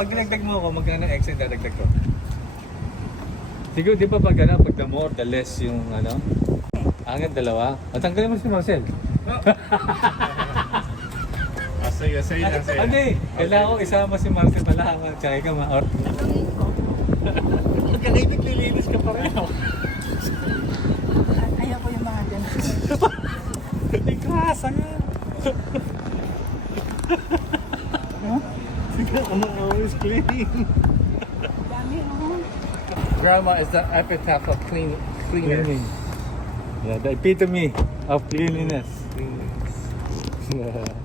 pag dinagdag mo ako, magkano extra dadagdag ko? Siguro, di ba pag pag the more, the less yung Hanggang dalawa. Matanggalin mo si Marcel. Sige, sige lang, sige. Hindi, kailangan ko isama si Marcel pala. Tsaka ka ma-or. Pagkalibig, lilinis ka pa rin. Ayaw ko yung mga ganun. Ikrasa nga. Sige, always clean. Dami, no? Grandma is the epitaph of cleaning. Cleaning. Yeah, the epitome of cleanliness. Cleanliness.